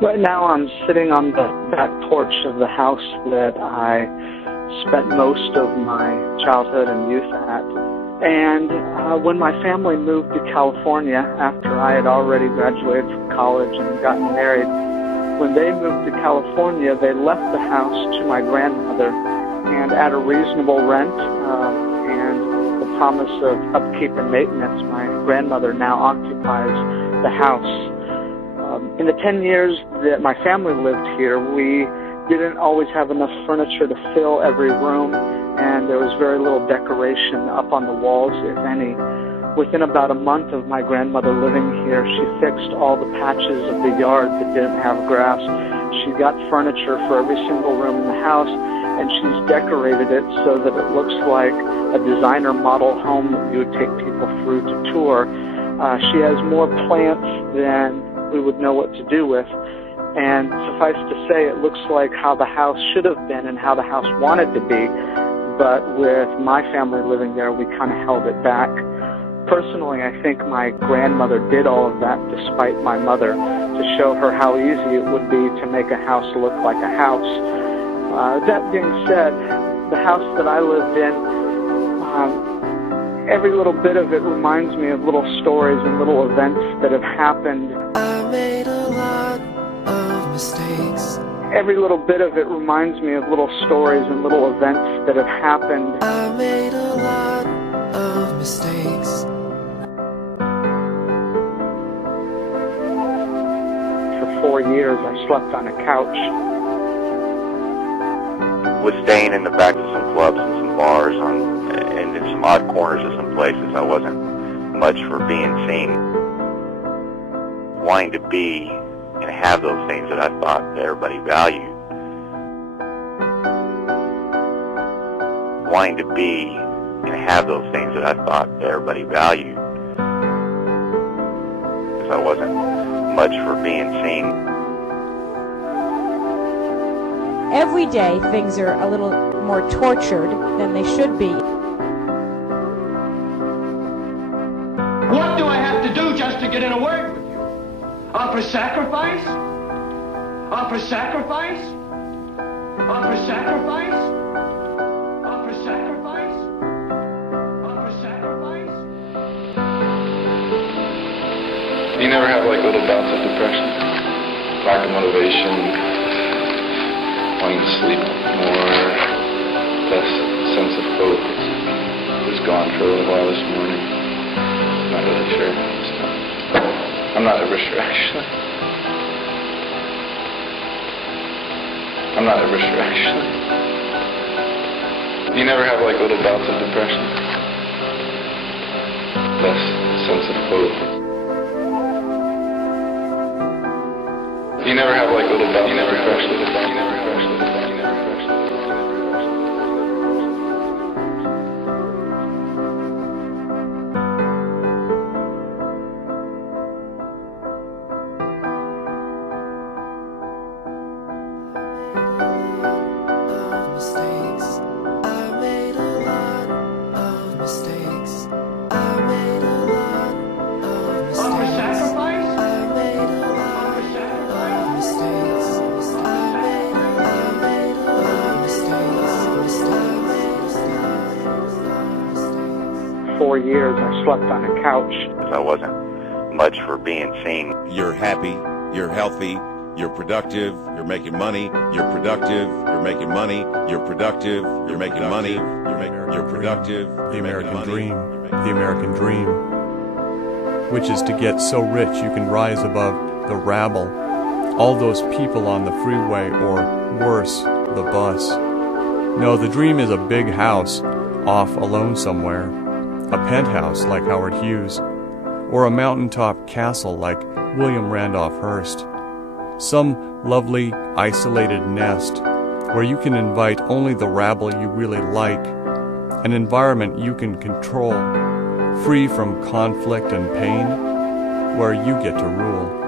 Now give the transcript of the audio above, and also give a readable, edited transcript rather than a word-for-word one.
Right now I'm sitting on the back porch of the house that I spent most of my childhood and youth at. And when my family moved to California after I had already graduated from college and gotten married, when they moved to California, they left the house to my grandmother, and at a reasonable rent and the promise of upkeep and maintenance, my grandmother now occupies the house. In the 10 years that my family lived here, we didn't always have enough furniture to fill every room, and there was very little decoration up on the walls, if any. Within about a month of my grandmother living here, she fixed all the patches of the yard that didn't have grass. She got furniture for every single room in the house, and she's decorated it so that it looks like a designer model home that you would take people through to tour. She has more plants than we would know what to do with. And suffice to say, it looks like how the house should have been and how the house wanted to be. But with my family living there, we kind of held it back. Personally, I think my grandmother did all of that despite my mother, to show her how easy it would be to make a house look like a house. That being said, the house that I lived in, every little bit of it reminds me of little stories and little events that have happened. I made a lot of mistakes. Every little bit of it reminds me of little stories and little events that have happened. I made a lot of mistakes. For 4 years, I slept on a couch. Was staying in the back of some clubs and some bars and in some odd corners of some places. I wasn't much for being seen. Wanting to be and have those things that I thought that everybody valued. Wanting to be and have those things that I thought that everybody valued. Because I wasn't much for being seen. Every day things are a little more tortured than they should be. What do I have to do just to get in a word with you? Offer sacrifice? Offer sacrifice? Offer sacrifice? Offer sacrifice? Offer sacrifice? You never have like little bouts of depression, lack of motivation, wanting to sleep more, less sense of hope. It was gone for a little while this morning. Not really sure this time. I'm not ever sure, actually. I'm not ever sure, actually. You never have like little bouts of depression, less sense of hope. You never have like little bouts of depression. You never have. 4 years, I slept on a couch. I wasn't much for being seen. You're happy, you're healthy, you're productive, you're making money, you're productive, you're making money, you're productive, you're making money, you're productive. The American dream, the American dream, which is to get so rich you can rise above the rabble, all those people on the freeway, or worse, the bus. No, the dream is a big house off alone somewhere, a penthouse like Howard Hughes, or a mountaintop castle like William Randolph Hearst. Some lovely, isolated nest where you can invite only the rabble you really like, an environment you can control, free from conflict and pain, where you get to rule.